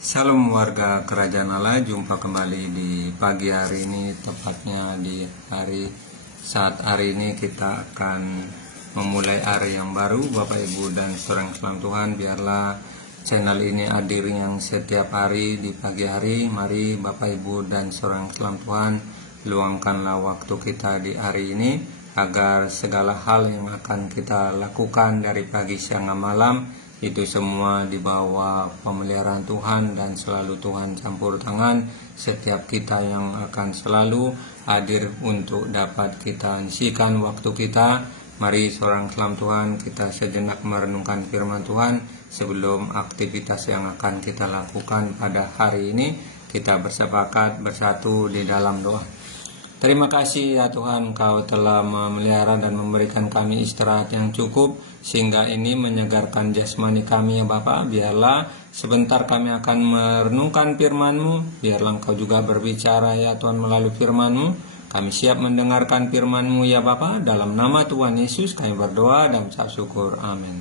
Salam warga Kerajaan Allah, jumpa kembali di pagi hari ini, tepatnya di saat hari ini kita akan memulai hari yang baru. Bapak Ibu dan saudara Islam Tuhan, biarlah channel ini hadir yang setiap hari di pagi hari. Mari Bapak Ibu dan saudara Islam Tuhan, luangkanlah waktu kita di hari ini agar segala hal yang akan kita lakukan dari pagi, siang, malam itu semua di bawah pemeliharaan Tuhan, dan selalu Tuhan campur tangan setiap kita yang akan selalu hadir untuk dapat kita isikan waktu kita. Mari seorang Islam Tuhan, kita sejenak merenungkan firman Tuhan sebelum aktivitas yang akan kita lakukan pada hari ini. Kita bersepakat bersatu di dalam doa. Terima kasih ya Tuhan, Engkau telah memelihara dan memberikan kami istirahat yang cukup, sehingga ini menyegarkan jasmani kami ya Bapa. Biarlah sebentar kami akan merenungkan firman-Mu, biarlah Engkau juga berbicara ya Tuhan melalui firman-Mu. Kami siap mendengarkan firman-Mu ya Bapa. Dalam nama Tuhan Yesus kami berdoa dan ucap syukur, amin.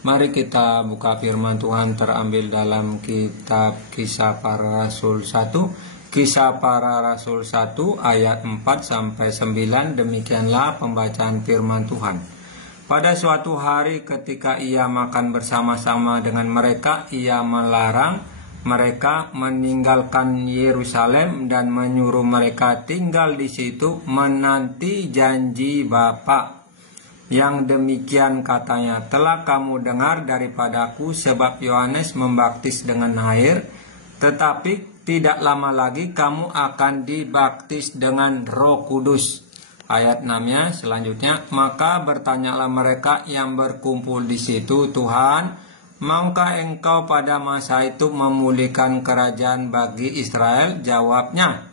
Mari kita buka firman Tuhan terambil dalam kitab Kisah Para Rasul 1. Kisah Para Rasul 1 ayat 4-9, demikianlah pembacaan firman Tuhan. Pada suatu hari ketika ia makan bersama-sama dengan mereka, ia melarang mereka meninggalkan Yerusalem dan menyuruh mereka tinggal di situ menanti janji Bapa. Yang demikian katanya, telah kamu dengar daripadaku sebab Yohanes membaptis dengan air, tetapi tidak lama lagi kamu akan dibaptis dengan Roh Kudus. Ayat 6-nya selanjutnya, maka bertanyalah mereka yang berkumpul di situ, Tuhan, maukah engkau pada masa itu memulihkan kerajaan bagi Israel? Jawabnya,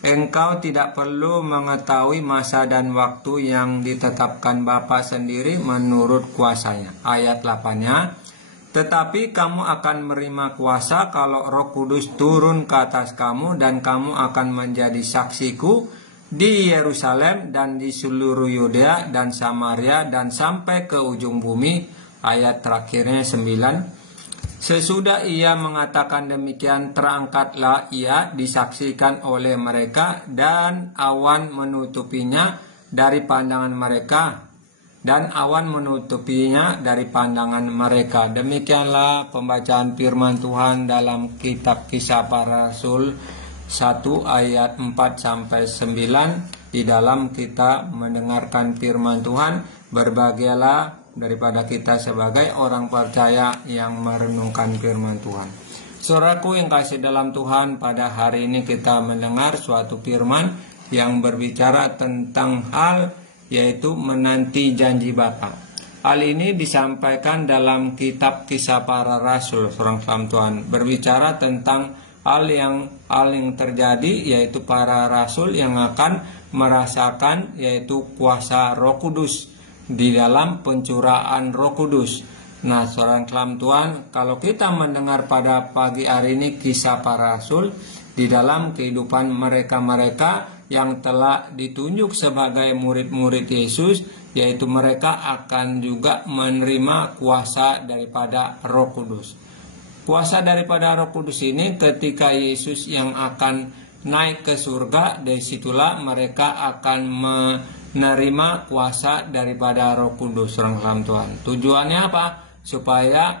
engkau tidak perlu mengetahui masa dan waktu yang ditetapkan Bapa sendiri menurut kuasanya. Ayat 8-nya, tetapi kamu akan menerima kuasa kalau Roh Kudus turun ke atas kamu, dan kamu akan menjadi saksiku di Yerusalem dan di seluruh Yudea dan Samaria dan sampai ke ujung bumi. Ayat terakhirnya 9. Sesudah ia mengatakan demikian, terangkatlah ia disaksikan oleh mereka, dan awan menutupinya dari pandangan mereka. Demikianlah pembacaan firman Tuhan dalam kitab Kisah Para Rasul 1 ayat 4-9. Di dalam kita mendengarkan firman Tuhan, berbahagialah daripada kita sebagai orang percaya yang merenungkan firman Tuhan. Saudaraku yang kasih dalam Tuhan, pada hari ini kita mendengar suatu firman yang berbicara tentang hal yaitu menanti janji Bapa. Hal ini disampaikan dalam kitab Kisah Para Rasul, seorang Islam Tuhan, berbicara tentang hal yang terjadi, yaitu para rasul yang akan merasakan yaitu kuasa Roh Kudus, di dalam pencurahan Roh Kudus. Nah, seorang Islam Tuhan, kalau kita mendengar pada pagi hari ini Kisah Para Rasul, di dalam kehidupan mereka-mereka yang telah ditunjuk sebagai murid-murid Yesus, yaitu mereka akan juga menerima kuasa daripada Roh Kudus. Kuasa daripada Roh Kudus ini ketika Yesus yang akan naik ke surga, dari situlah mereka akan menerima kuasa daripada Roh Kudus, orang Islam Tuhan. Tujuannya apa? Supaya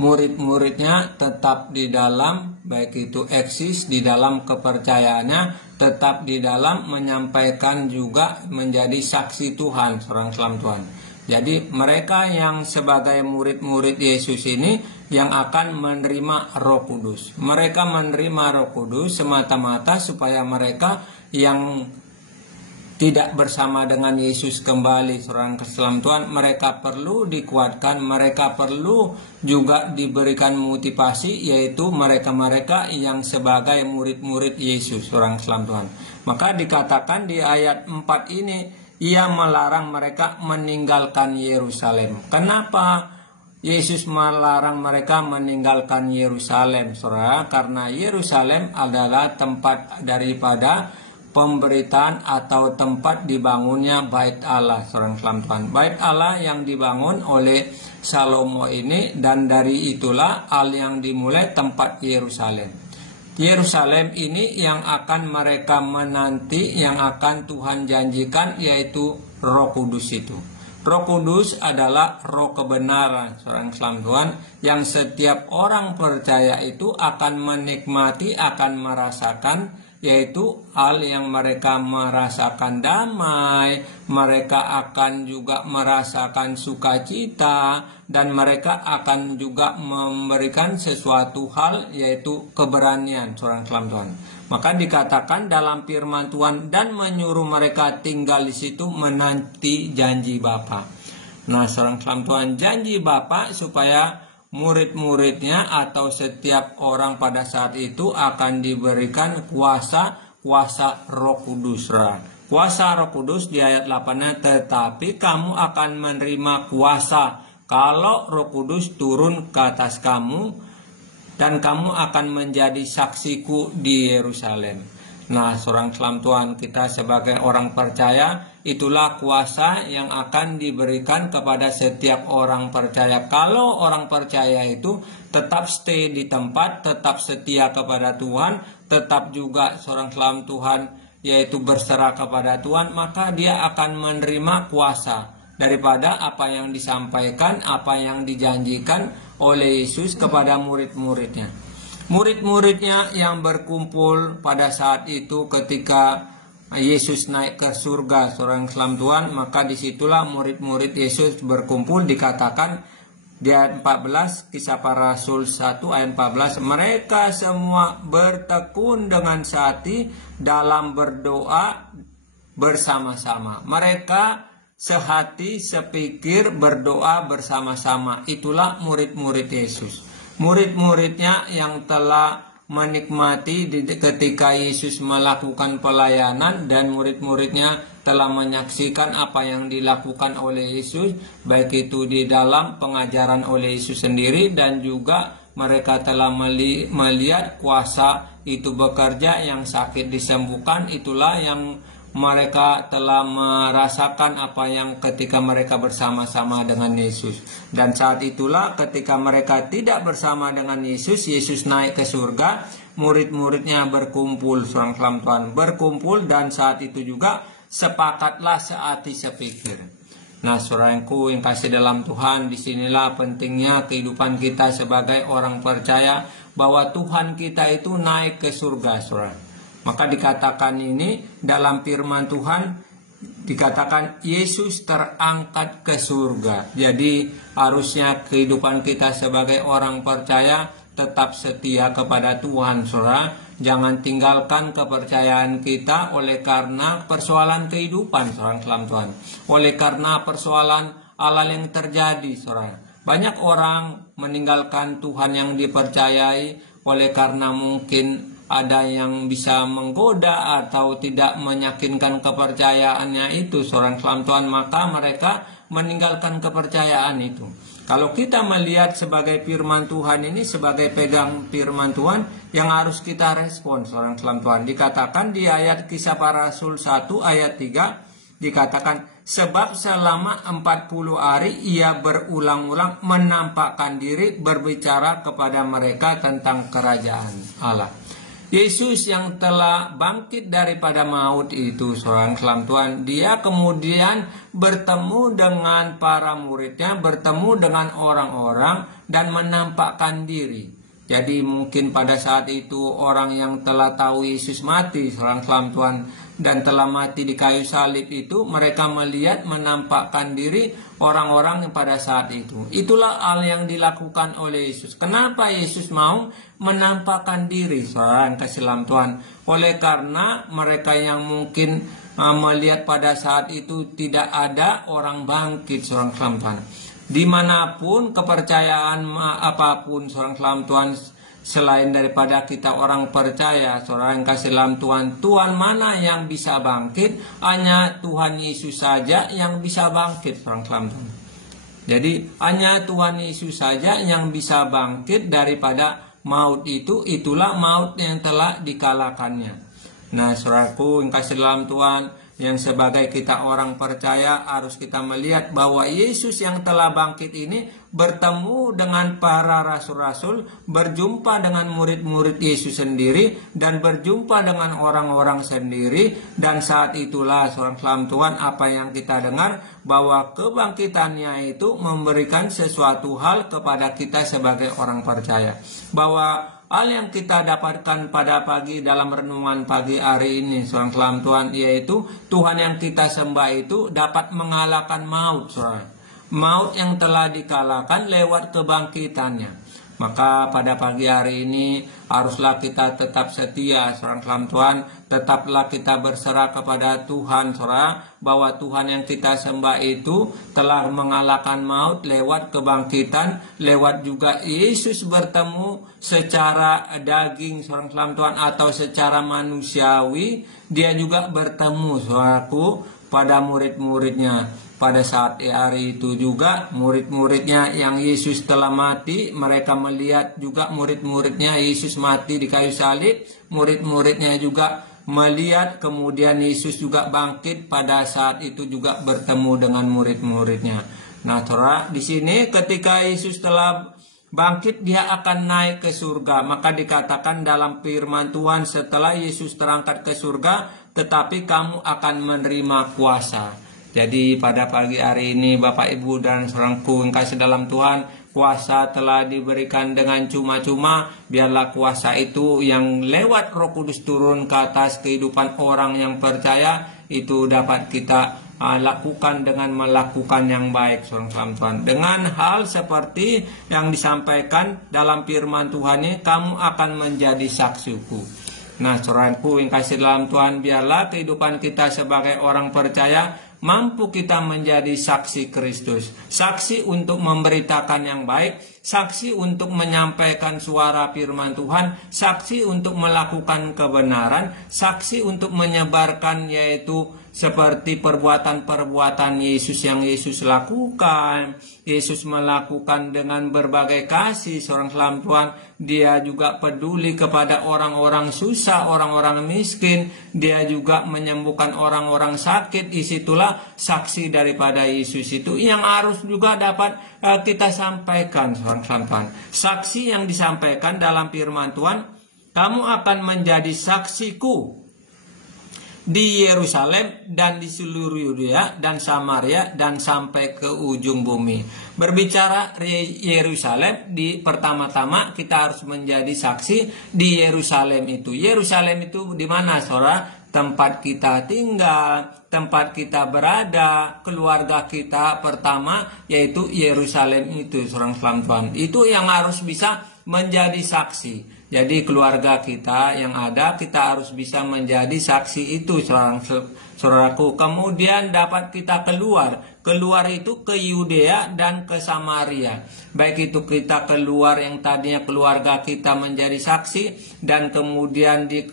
murid-muridnya tetap di dalam, baik itu eksis di dalam kepercayaannya, tetap di dalam menyampaikan juga menjadi saksi Tuhan, seorang Islam Tuhan. Jadi mereka yang sebagai murid-murid Yesus ini yang akan menerima Roh Kudus. Mereka menerima Roh Kudus semata-mata supaya mereka yang tidak bersama dengan Yesus kembali, seorang Islam Tuhan, mereka perlu dikuatkan, mereka perlu juga diberikan motivasi, yaitu mereka-mereka yang sebagai murid-murid Yesus, seorang Islam Tuhan. Maka dikatakan di ayat 4 ini, ia melarang mereka meninggalkan Yerusalem. Kenapa Yesus melarang mereka meninggalkan Yerusalem, saudara? Karena Yerusalem adalah tempat daripada pemberitaan atau tempat dibangunnya bait Allah, saudara sekalian Tuhan. Bait Allah yang dibangun oleh Salomo ini, dan dari itulah hal yang dimulai tempat Yerusalem. Yerusalem ini yang akan mereka menanti, yang akan Tuhan janjikan, yaitu Roh Kudus itu. Roh Kudus adalah roh kebenaran, saudara sekalian Tuhan, yang setiap orang percaya itu akan menikmati, akan merasakan, yaitu hal yang mereka merasakan damai, mereka akan juga merasakan sukacita, dan mereka akan juga memberikan sesuatu hal, yaitu keberanian, saudara sekalian Tuhan. Maka dikatakan dalam firman Tuhan, dan menyuruh mereka tinggal di situ menanti janji Bapa. Nah, saudara sekalian Tuhan, janji Bapa supaya murid-muridnya atau setiap orang pada saat itu akan diberikan kuasa Roh Kudus. Kuasa Roh Kudus di ayat 8-nya, tetapi kamu akan menerima kuasa kalau Roh Kudus turun ke atas kamu, dan kamu akan menjadi saksiku di Yerusalem. Nah, seorang sekalian Tuhan, kita sebagai orang percaya, itulah kuasa yang akan diberikan kepada setiap orang percaya. Kalau orang percaya itu tetap stay di tempat, tetap setia kepada Tuhan, tetap juga seorang sekalian Tuhan, yaitu berserah kepada Tuhan, maka dia akan menerima kuasa daripada apa yang disampaikan, apa yang dijanjikan oleh Yesus kepada murid-muridnya. Murid-muridnya yang berkumpul pada saat itu ketika Yesus naik ke surga, seorang sekalian Tuhan, maka disitulah murid-murid Yesus berkumpul. Dikatakan di ayat 14, Kisah Para Rasul 1 ayat 14, mereka semua bertekun dengan sehati dalam berdoa bersama-sama. Mereka sehati sepikir berdoa bersama-sama. Itulah murid-murid Yesus. Murid-muridnya yang telah menikmati ketika Yesus melakukan pelayanan, dan murid-muridnya telah menyaksikan apa yang dilakukan oleh Yesus, baik itu di dalam pengajaran oleh Yesus sendiri, dan juga mereka telah melihat kuasa itu bekerja, yang sakit disembuhkan. Itulah yang mereka telah merasakan apa yang ketika mereka bersama-sama dengan Yesus. Dan saat itulah ketika mereka tidak bersama dengan Yesus, Yesus naik ke surga, murid-muridnya berkumpul, seorang sekalian Tuhan, berkumpul, dan saat itu juga sepakatlah sehati sepikir. Nah, saudaraku yang kasih dalam Tuhan, disinilah pentingnya kehidupan kita sebagai orang percaya, bahwa Tuhan kita itu naik ke surga, saudara. Maka dikatakan ini dalam firman Tuhan, dikatakan Yesus terangkat ke surga. Jadi harusnya kehidupan kita sebagai orang percaya tetap setia kepada Tuhan, saudara. Jangan tinggalkan kepercayaan kita oleh karena persoalan kehidupan, saudara sekalian Tuhan. Oleh karena persoalan hal yang terjadi, saudara. Banyak orang meninggalkan Tuhan yang dipercayai oleh karena mungkin ada yang bisa menggoda atau tidak meyakinkan kepercayaannya itu, seorang sekalian Tuhan, maka mereka meninggalkan kepercayaan itu. Kalau kita melihat sebagai firman Tuhan ini, sebagai pegang firman Tuhan, yang harus kita respon, seorang sekalian Tuhan. Dikatakan di ayat Kisah Para Rasul 1 ayat 3, dikatakan, sebab selama 40 hari ia berulang-ulang menampakkan diri, berbicara kepada mereka tentang kerajaan Allah. Yesus yang telah bangkit daripada maut itu, seorang sekalian Tuhan, dia kemudian bertemu dengan para muridnya, bertemu dengan orang-orang, dan menampakkan diri. Jadi mungkin pada saat itu orang yang telah tahu Yesus mati, seorang sekalian Tuhan, dan telah mati di kayu salib itu, mereka melihat menampakkan diri orang-orang yang pada saat itu. Itulah hal yang dilakukan oleh Yesus. Kenapa Yesus mau menampakkan diri, seorang kasih dalam Tuhan? Oleh karena mereka yang mungkin melihat pada saat itu tidak ada orang bangkit, seorang kasih Tuhan. Dimanapun kepercayaan apapun, seorang kasih Tuhan, selain daripada kita orang percaya, seorang yang kasih dalam Tuhan, Tuhan mana yang bisa bangkit? Hanya Tuhan Yesus saja yang bisa bangkit, seorang dalam Tuhan. Jadi hanya Tuhan Yesus saja yang bisa bangkit daripada maut itu. Itulah maut yang telah dikalahkannya. Nah, saudaraku yang kasih dalam Tuhan, yang sebagai kita orang percaya harus kita melihat bahwa Yesus yang telah bangkit ini bertemu dengan para rasul-rasul, berjumpa dengan murid-murid Yesus sendiri, dan berjumpa dengan orang-orang sendiri. Dan saat itulah seorang dalam Tuhan apa yang kita dengar, bahwa kebangkitannya itu memberikan sesuatu hal kepada kita sebagai orang percaya, bahwa hal yang kita dapatkan pada pagi dalam renungan pagi hari ini, seorang dalam Tuhan, yaitu Tuhan yang kita sembah itu dapat mengalahkan maut, saudara. Maut yang telah dikalahkan lewat kebangkitannya. Maka pada pagi hari ini haruslah kita tetap setia, seorang dalam Tuhan. Tetaplah kita berserah kepada Tuhan, saudara, bahwa Tuhan yang kita sembah itu telah mengalahkan maut lewat kebangkitan, lewat juga Yesus bertemu secara daging, seorang dalam Tuhan, atau secara manusiawi. Dia juga bertemu, saudaraku, pada murid-muridnya. Pada saat hari itu juga murid-muridnya yang Yesus telah mati, mereka melihat juga murid-muridnya Yesus mati di kayu salib. Murid-muridnya juga melihat, kemudian Yesus juga bangkit pada saat itu juga bertemu dengan murid-muridnya. Nah, saudara, di sini ketika Yesus telah bangkit, dia akan naik ke surga. Maka dikatakan dalam firman Tuhan, setelah Yesus terangkat ke surga, tetapi kamu akan menerima kuasa. Jadi pada pagi hari ini Bapak Ibu dan saudaraku yang kasih dalam Tuhan, kuasa telah diberikan dengan cuma-cuma. Biarlah kuasa itu yang lewat Roh Kudus turun ke atas kehidupan orang yang percaya, itu dapat kita lakukan dengan melakukan yang baik, saudara dalam Tuhan. Dengan hal seperti yang disampaikan dalam firman Tuhan ini, kamu akan menjadi saksiku. Nah, saudaraku yang kasih dalam Tuhan, biarlah kehidupan kita sebagai orang percaya mampu kita menjadi saksi Kristus, saksi untuk memberitakan yang baik, saksi untuk menyampaikan suara firman Tuhan, saksi untuk melakukan kebenaran, saksi untuk menyebarkan yaitu seperti perbuatan-perbuatan Yesus yang Yesus lakukan. Yesus melakukan dengan berbagai kasih, seorang dalam Tuhan. Dia juga peduli kepada orang-orang susah, orang-orang miskin. Dia juga menyembuhkan orang-orang sakit. Disitulah saksi daripada Yesus itu yang harus juga dapat kita sampaikan, seorang dalam Tuhan. Saksi yang disampaikan dalam firman Tuhan, kamu akan menjadi saksiku di Yerusalem dan di seluruh Yudea dan Samaria dan sampai ke ujung bumi. Berbicara Yerusalem, di pertama-tama kita harus menjadi saksi di Yerusalem itu. Yerusalem itu di mana, saudara? Tempat kita tinggal, tempat kita berada, keluarga kita pertama, yaitu Yerusalem itu, seorang dalam Tuhan. Itu yang harus bisa menjadi saksi. Jadi keluarga kita yang ada, kita harus bisa menjadi saksi itu, saudaraku. Kemudian dapat kita keluar itu ke Yudea dan ke Samaria. Baik itu kita keluar yang tadinya keluarga kita menjadi saksi, dan kemudian di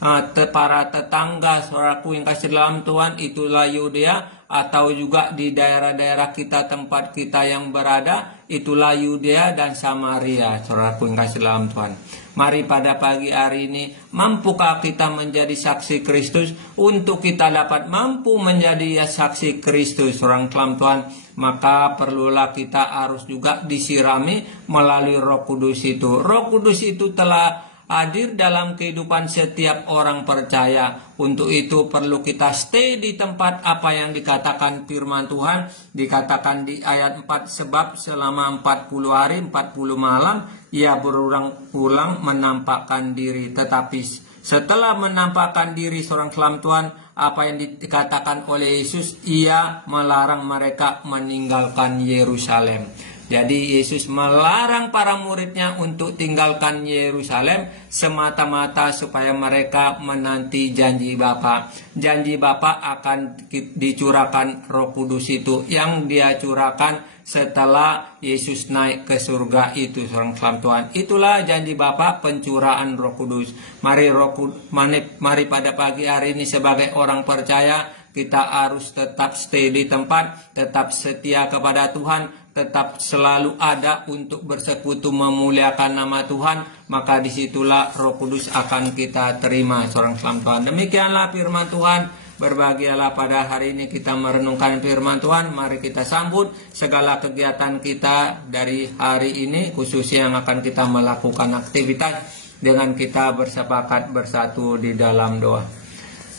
para tetangga, saudaraku yang kasih dalam Tuhan, itulah Yudea, atau juga di daerah-daerah kita, tempat kita yang berada, itulah Yudea dan Samaria, saudaraku yang kasih dalam Tuhan. Mari pada pagi hari ini, mampukah kita menjadi saksi Kristus? Untuk kita dapat mampu menjadi saksi Kristus, orang dalam Tuhan, maka perlulah kita harus juga disirami melalui Roh Kudus itu. Roh Kudus itu telah hadir dalam kehidupan setiap orang percaya. Untuk itu perlu kita stay di tempat apa yang dikatakan firman Tuhan. Dikatakan di ayat 4, sebab selama 40 hari 40 malam ia berulang-ulang menampakkan diri. Tetapi setelah menampakkan diri seorang dalam Tuhan, apa yang dikatakan oleh Yesus, ia melarang mereka meninggalkan Yerusalem. Jadi Yesus melarang para muridnya untuk tinggalkan Yerusalem semata-mata supaya mereka menanti janji Bapa. Janji Bapa akan dicurahkan Roh Kudus itu, yang dia curahkan setelah Yesus naik ke surga itu, seorang dalam Tuhan. Itulah janji Bapa, pencurahan Roh Kudus. Mari pada pagi hari ini sebagai orang percaya, kita harus tetap stay di tempat, tetap setia kepada Tuhan. tetap selalu ada untuk bersekutu memuliakan nama Tuhan, maka disitulah Roh Kudus akan kita terima seorang selam Tuhan. Demikianlah firman Tuhan. Berbahagialah pada hari ini kita merenungkan firman Tuhan. Mari kita sambut segala kegiatan kita dari hari ini, khususnya yang akan kita melakukan aktivitas, dengan kita bersepakat bersatu di dalam doa.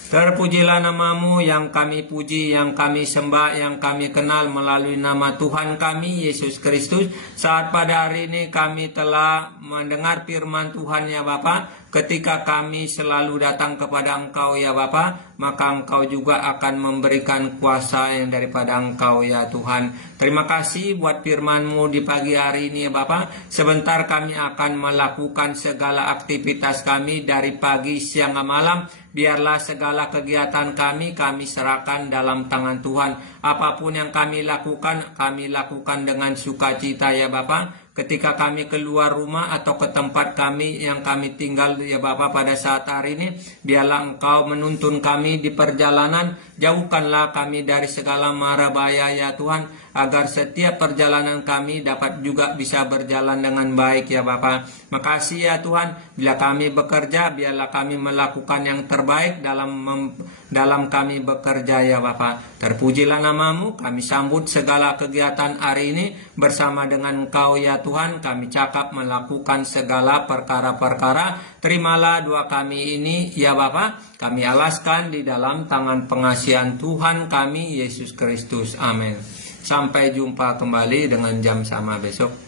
Terpujilah namamu yang kami puji, yang kami sembah, yang kami kenal melalui nama Tuhan kami, Yesus Kristus. Saat pada hari ini kami telah mendengar firman Tuhan ya Bapa. Ketika kami selalu datang kepada Engkau ya Bapa, maka Engkau juga akan memberikan kuasa yang daripada Engkau ya Tuhan. Terima kasih buat firman-Mu di pagi hari ini ya Bapa. Sebentar kami akan melakukan segala aktivitas kami dari pagi, siang, malam. Biarlah segala kegiatan kami serahkan dalam tangan Tuhan. Apapun yang kami lakukan dengan sukacita ya Bapa. Ketika kami keluar rumah atau ke tempat kami yang kami tinggal ya Bapa pada saat hari ini, biarlah Engkau menuntun kami di perjalanan. Jauhkanlah kami dari segala mara bahaya ya Tuhan, agar setiap perjalanan kami dapat juga bisa berjalan dengan baik ya Bapa. Makasih ya Tuhan, bila kami bekerja, biarlah kami melakukan yang terbaik dalam kami bekerja ya Bapa. Terpujilah namamu, kami sambut segala kegiatan hari ini bersama dengan Engkau ya Tuhan. Kami cakap melakukan segala perkara-perkara. Terimalah doa kami ini ya Bapa. Kami alaskan di dalam tangan pengasihan Tuhan kami Yesus Kristus. Amin. Sampai jumpa kembali dengan jam sama besok.